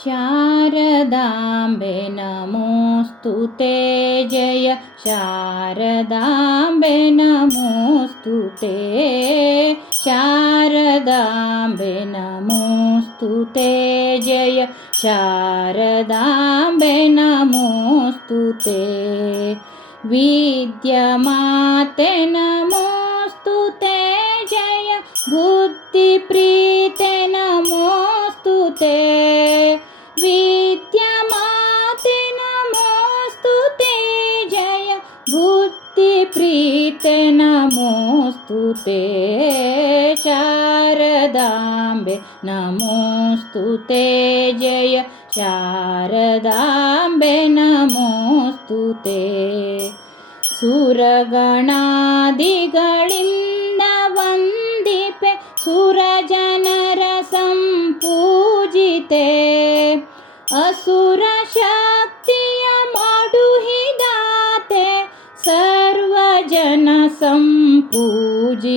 शारदाम्बे नमोऽस्तु ते जय। शारदाम्बे नमोऽस्तु ते। शारदाम्बे नमोऽस्तु ते जय। शारदाम्बे नमोऽस्तु ते। विद्यमाते नमोऽस्तु ते जय। बुद्धिप्रीते विद्यमाते नमोऽस्तु ते जय बुद्धिप्रीत नमोऽस्तु ते शारदाम्बे। नमोऽस्तु ते जय शारदाम्बे। नमोऽस्तु ते सुरगणादिगणिन्द वन्दिपे। सुरज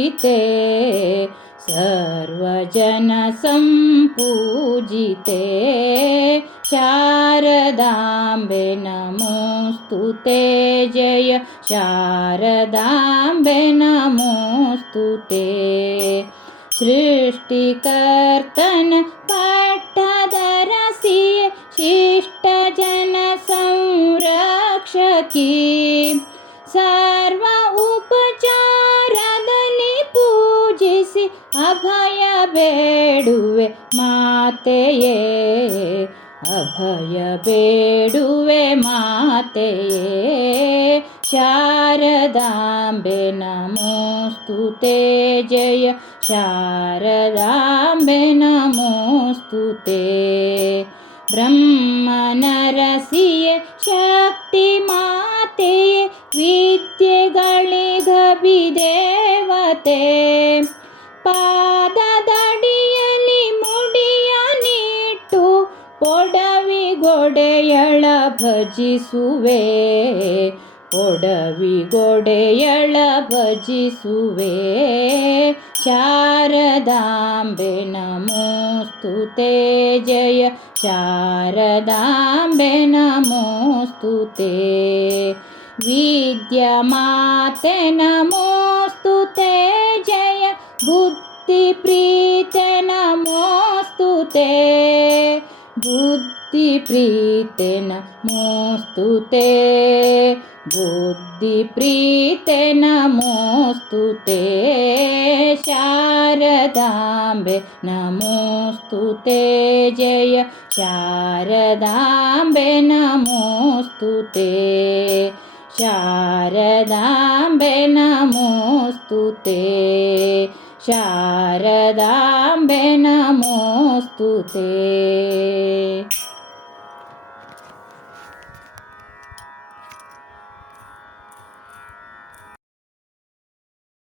ते सर्वजनसम्पूजिते शारदाम्बे नमोऽस्तु ते जय शारदाम्बे नमोऽस्तु ते। सृष्टिकर्तन पट्टदरसि शिष्टजनसंरक्षकी। सा पूजिसि अभय ಬೇಡುವೆ ಮಾತೆಯೇ ಅಭಯ ಬೇಡುವೆ ಮಾತೆಯೇ ಶಾರದಾಂಬೆ ನಮೋಸ್ತು ತೇ ಜಯ ಶಾರದಾಂಬೆ ನಮೋಸ್ತು ತೇ ಬ್ರಹ್ಮನರಸಿಯ ಶಕ್ತಿ ಮಾತೆಯೇ ಭಜಿಸುವೆ ಪೊಡವಿಗೊಡೆಯಳ ಭಜಿಸುವೆ ಶಾರದಾಂಬೆ ನಮೋಸ್ತು ತೇ ಜಯ ಶಾರದಾಂಬೆ ನಮೋಸ್ತು ತೇ ವಿದ್ಯಮಾತೆ ನಮೋಸ್ತು ತೇ ಜಯ बुद्धिप्रीते नमोऽस्तु ते बुद्धिप्रीते नमोऽस्तु ते बुद्धिप्रीते नमोऽस्तु ते शारदाम्बे नमोऽस्तु ते जय शारदाम्बे नमोऽस्तु ते शारदाम्बे नमोऽस्तु ते शारदाम्बे नमोऽस्तु ते